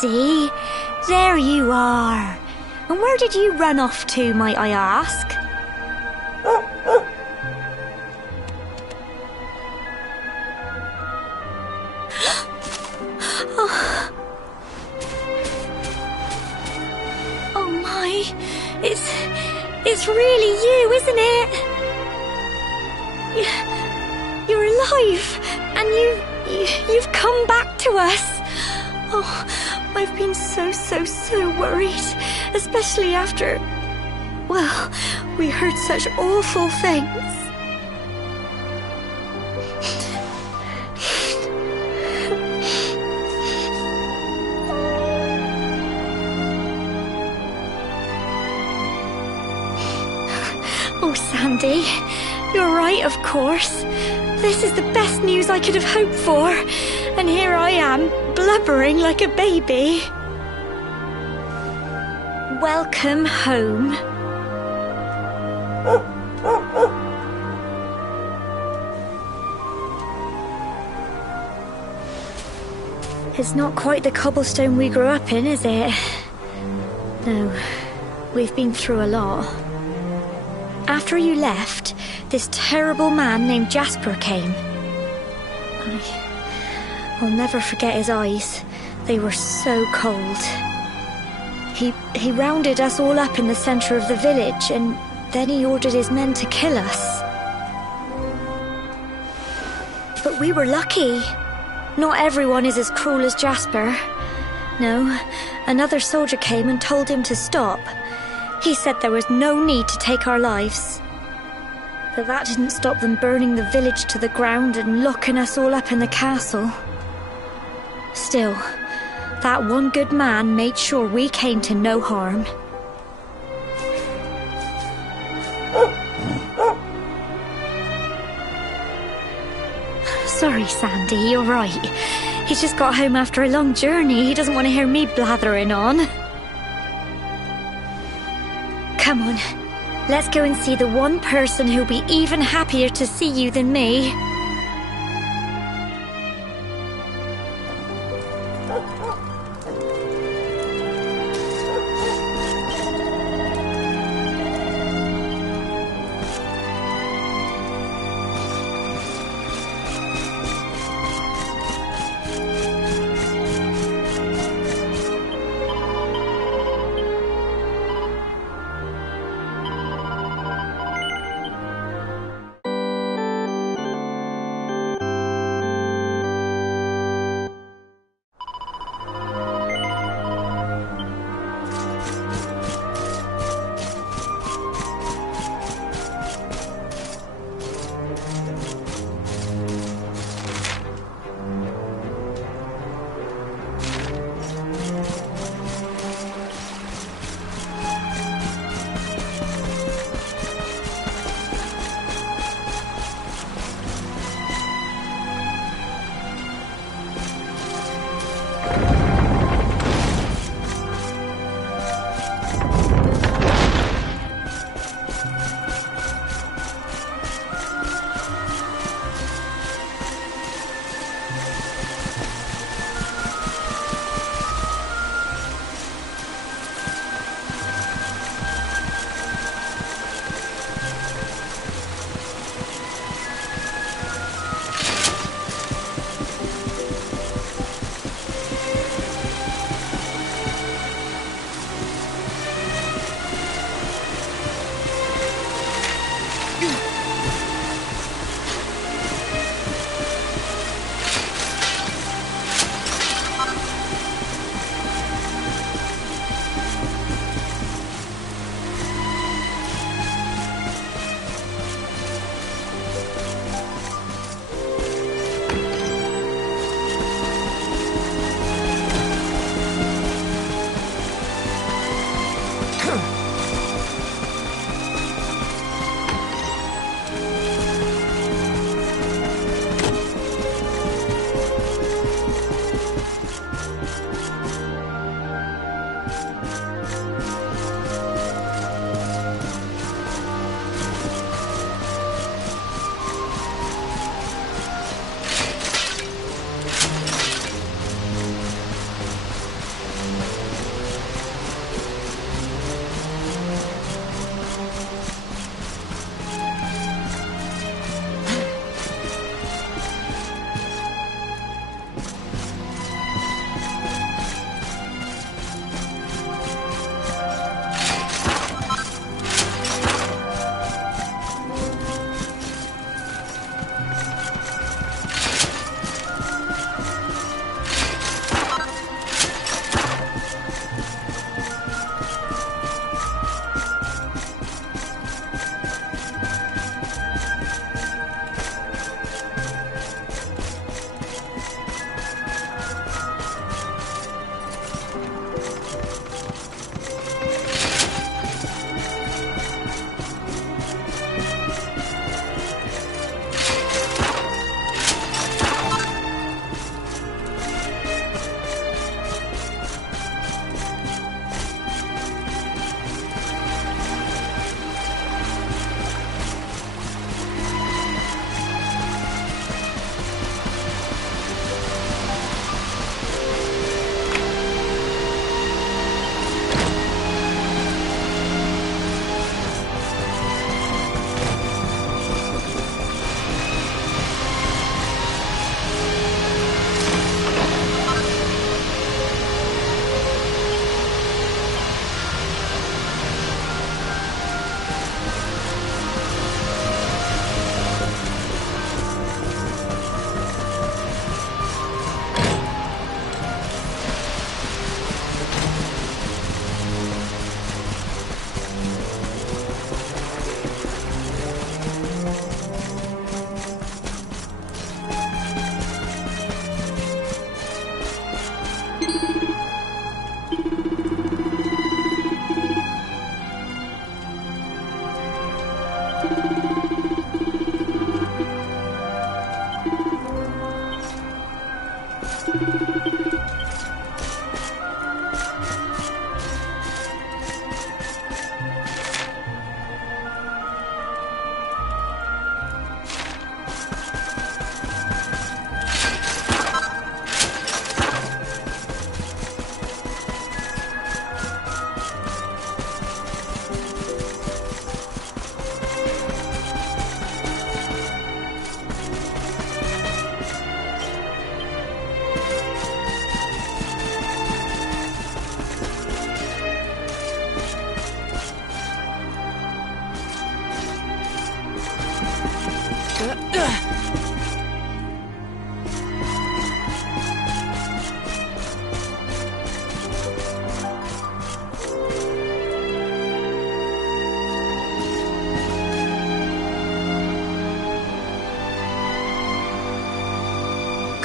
Sandy, there you are. And where did you run off to, might I ask? Oh my, it's really you, isn't it? You're alive, and you've come back to us. Oh, I've been so worried, especially after, well, we heard such awful things. Oh, Sandy, you're right, of course. This is the best news I could have hoped for. And here I am, blubbering like a baby. Welcome home. It's not quite the cobblestone we grew up in, is it? No, we've been through a lot. After you left, this terrible man named Jasper came. I'll never forget his eyes. They were so cold. He rounded us all up in the centre of the village, and then he ordered his men to kill us. But we were lucky. Not everyone is as cruel as Jasper. No, another soldier came and told him to stop. He said there was no need to take our lives. But that didn't stop them burning the village to the ground and locking us all up in the castle. Still, that one good man made sure we came to no harm. Sorry, Sandy, you're right. He's just got home after a long journey. He doesn't want to hear me blathering on. Come on, let's go and see the one person who'll be even happier to see you than me.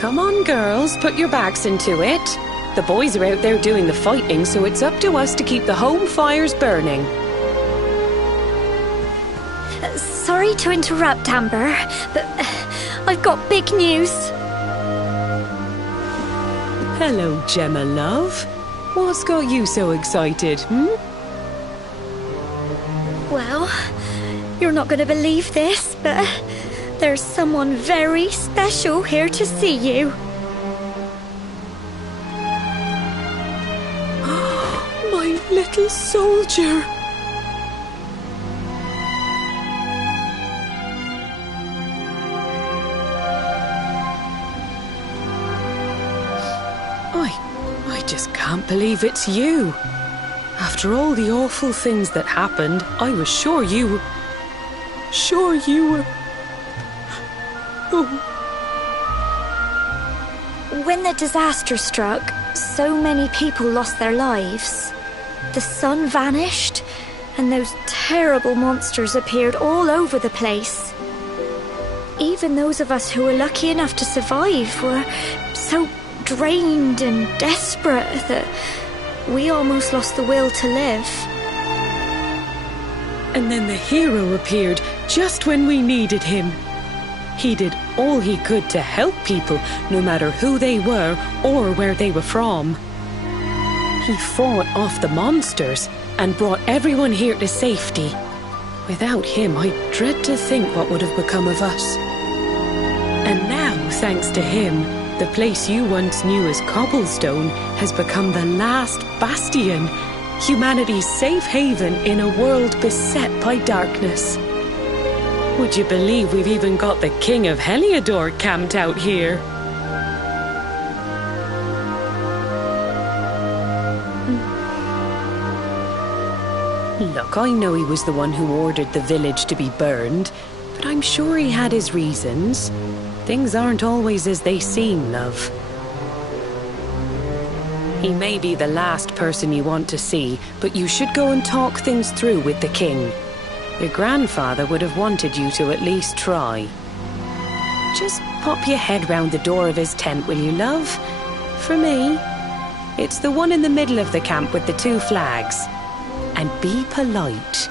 Come on, girls, put your backs into it. The boys are out there doing the fighting, so it's up to us to keep the home fires burning. Sorry to interrupt, Amber, but I've got big news. Hello, Gemma, love. What's got you so excited, Well, you're not going to believe this, but there's someone very special here to see you. My little soldier. I just can't believe it's you. After all the awful things that happened, I was sure you were... Oh. When the disaster struck, so many people lost their lives. The sun vanished, and those terrible monsters appeared all over the place. Even those of us who were lucky enough to survive were so drained and desperate that we almost lost the will to live. And then the hero appeared just when we needed him. He did all he could to help people, no matter who they were or where they were from. He fought off the monsters and brought everyone here to safety. Without him, I dread to think what would have become of us. And now, thanks to him, the place you once knew as Cobblestone has become the last bastion, humanity's safe haven in a world beset by darkness. Would you believe we've even got the King of Heliodor camped out here? Look, I know he was the one who ordered the village to be burned, but I'm sure he had his reasons. Things aren't always as they seem, love. He may be the last person you want to see, but you should go and talk things through with the king. Your grandfather would have wanted you to at least try. Just pop your head round the door of his tent, will you, love? For me, it's the one in the middle of the camp with the 2 flags. And be polite.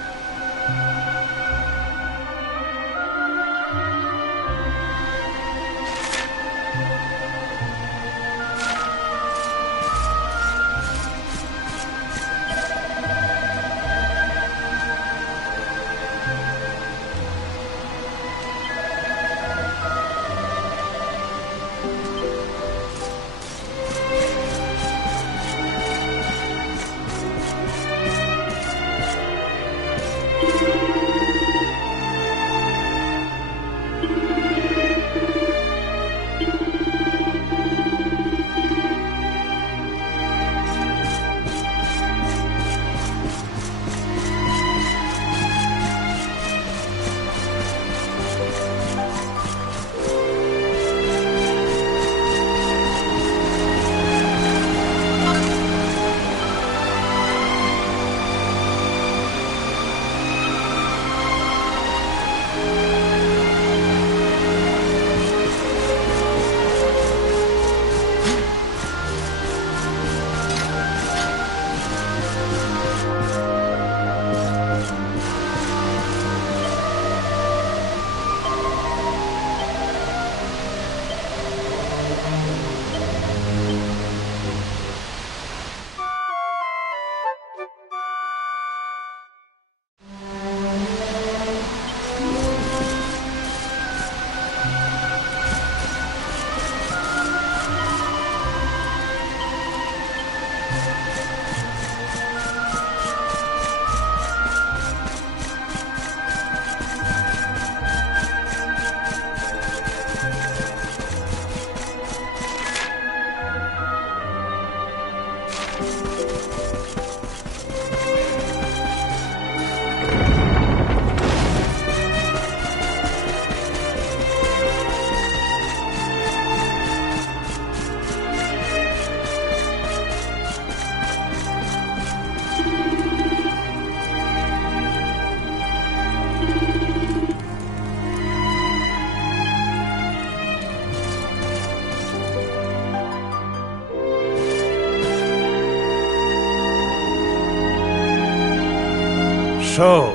So,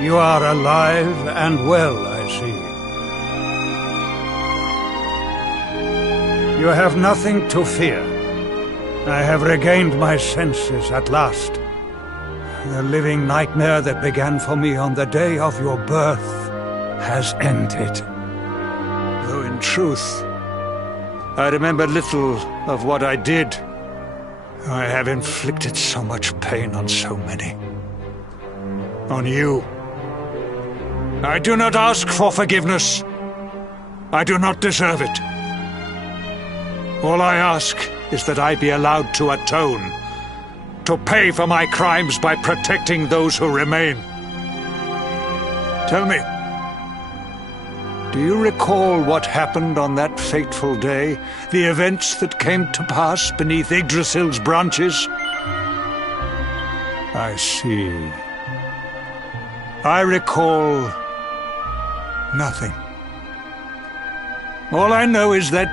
you are alive and well, I see. You have nothing to fear. I have regained my senses at last. The living nightmare that began for me on the day of your birth has ended. Though in truth, I remember little of what I did. I have inflicted so much pain on so many. On you. I do not ask for forgiveness. I do not deserve it. All I ask is that I be allowed to atone, to pay for my crimes by protecting those who remain. Tell me, do you recall what happened on that fateful day? The events that came to pass beneath Yggdrasil's branches? I see. I recall nothing. All I know is that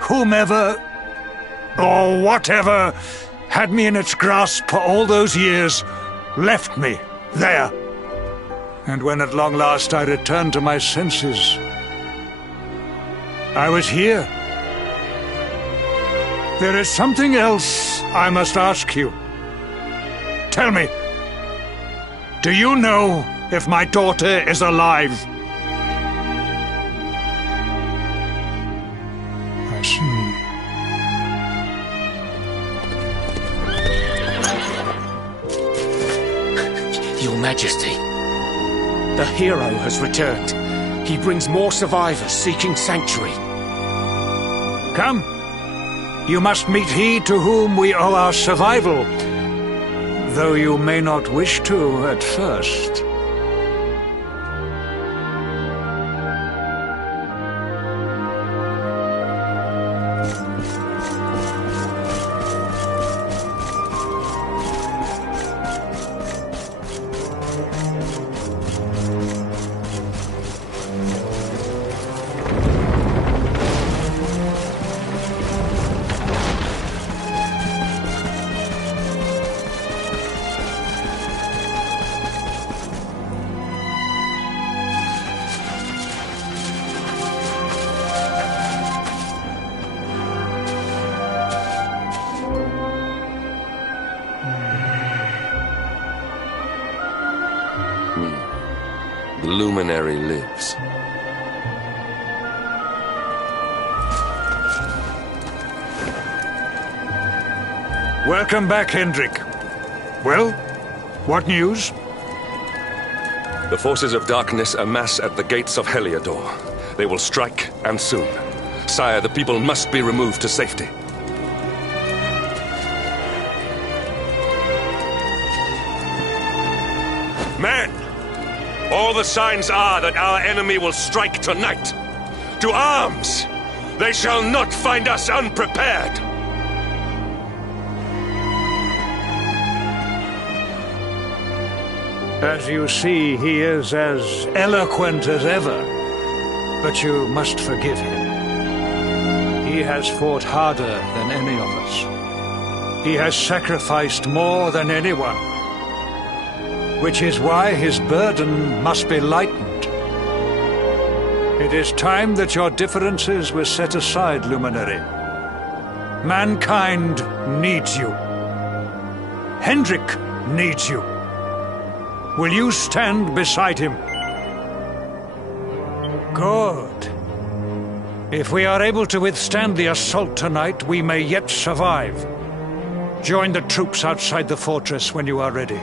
whomever or whatever had me in its grasp for all those years left me there. And when at long last I returned to my senses, I was here. There is something else I must ask you. Tell me, do you know if my daughter is alive? I see. Your Majesty, the hero has returned. He brings more survivors seeking sanctuary. Come. You must meet he to whom we owe our survival, though you may not wish to at first. The luminary lives. Welcome back, Hendrik. Well, what news? The forces of darkness amass at the gates of Heliodor. They will strike, and soon. Sire, the people must be removed to safety. Men! All the signs are that our enemy will strike tonight. To arms! They shall not find us unprepared! As you see, he is as eloquent as ever, but you must forgive him. He has fought harder than any of us. He has sacrificed more than anyone, which is why his burden must be lightened. It is time that your differences were set aside, Luminary. Mankind needs you. Hendrik needs you. Will you stand beside him? Good. If we are able to withstand the assault tonight, we may yet survive. Join the troops outside the fortress when you are ready.